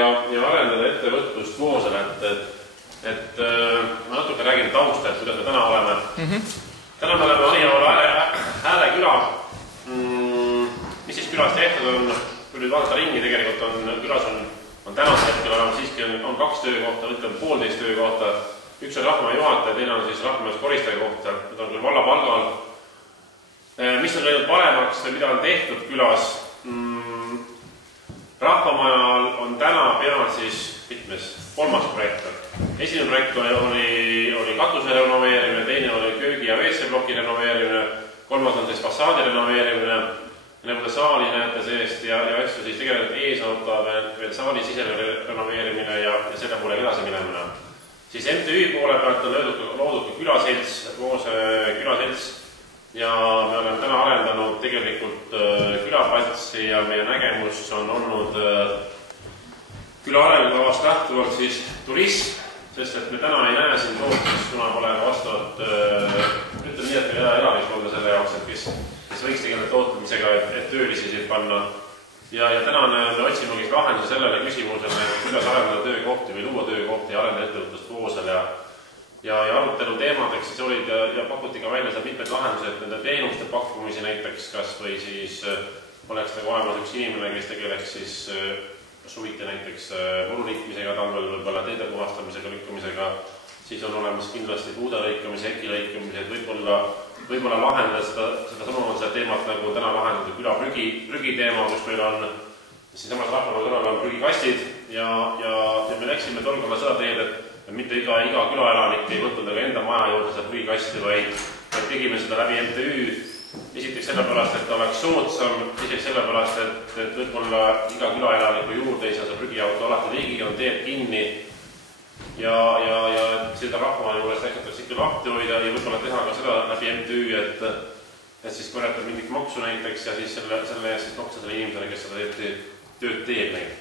ja arendada ettevõtlust Voosele, et ma natuke räägin tausta, et kuidas me täna oleme. Täna me oleme Anijaala Hääleküla, mis siis külas tehtud on, kui nüüd vaadata ringi, tegelikult külas on tänast hetkel olema siiski on 2 töökohta, ütleme 1,5 töökohta, üks on rahvamaa juhataja, teine on siis rahvamees koristaja kohta, need on küll valla palgal. Mis on läinud paremaks või mida on tehtud külas? Rahvamajal on täna peal siis mitmes 3. projekt. Esimene projekt oli katuse renoveerimine, teine oli köögi ja WC-bloki renoveerimine, 3. on siis fassaadi renoveerimine, nagu te saali näete seest ja asju siis tegelikult ees ootab veel saali sisene renoveerimine ja selle poole edasi minemine. Siis MTÜ poole pealt on loodud külaselts, Voose külaselts ja me oleme täna arendanud tegelikult külaplatsi ja meie nägemus on olnud küla arengukavast lähtuvalt siis turism, sest et me täna ei näe siin tootmist, kuna pole vastavalt, ütleme nii, et meil ei elaniskonda selle jaoks, et kes võiks tegeleda tootmisega, et töölisi siit panna. Ja täna me otsimegi lahenduse sellele küsimusele, kuidas arendada töökohti või luua töökohti ja arendada ettevõtlust Voosele. Ja arutelu teemadeks siis olid ja pakuti ka välja seal mitmed lahendused, nende teenuste pakkumisi näiteks kas või siis oleks nagu olemas üks inimene, kes tegeleks siis suviti näiteks murulitmisega, talvel võib-olla teede puhastamisega, lükkumisega, siis on olemas kindlasti puude lõikamise, eki lõikamise, et võib-olla lahendada seda samamoodi teemat, nagu täna lahendada küla prügi teema, kus meil on samas rahvamaa kõrval on prügikastid ja me läksime tolgalla seda teed, et mitte iga külaelanik ei võtnud aga enda maja juurde seda prügikasti, vaid tegime seda läbi MTÜ. Esiteks sellepärast, et ta oleks soodsam, teiseks sellepärast, et võib-olla iga külaelaniku juurde ei saa see prügiauto alati liigi, on teed kinni ja seda rahvamaa juures äkkatakse ikka lahti hoida ja võib-olla teha ka seda läbi MTÜ, et siis korjata mingit maksu näiteks ja siis selle eest siis maksa selle inimesele, kes seda tööd teeb neid.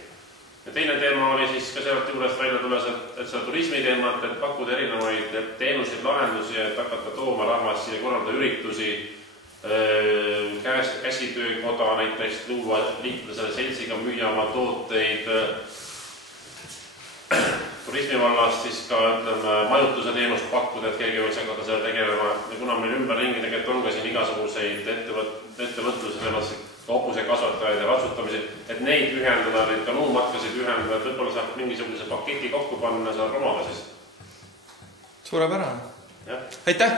Ja teine teema oli siis ka sealt juurest välja tules, et seda turismi teemat, et pakkuda erinevaid teenuseid, lahendusi, et hakata tooma rahvast siia korraldada üritusi, käsitöökoda näiteks luua liiklusele seltsiga müüa oma tooteid, turismivallast siis ka majutuse teenust pakkuda, et keegi võiks hakata seda tegelema. Ja kuna meil ümberringi tegelikult on ka siin igasuguseid ettevõtluse, hobuse kasvatajaid ja ratsutamised, et neid ühendada, neid kanuunmatkasid ühendada, et võib-olla saab mingisuguse paketi kokku panna seal Romaga siis. Suurepärane. Aitäh!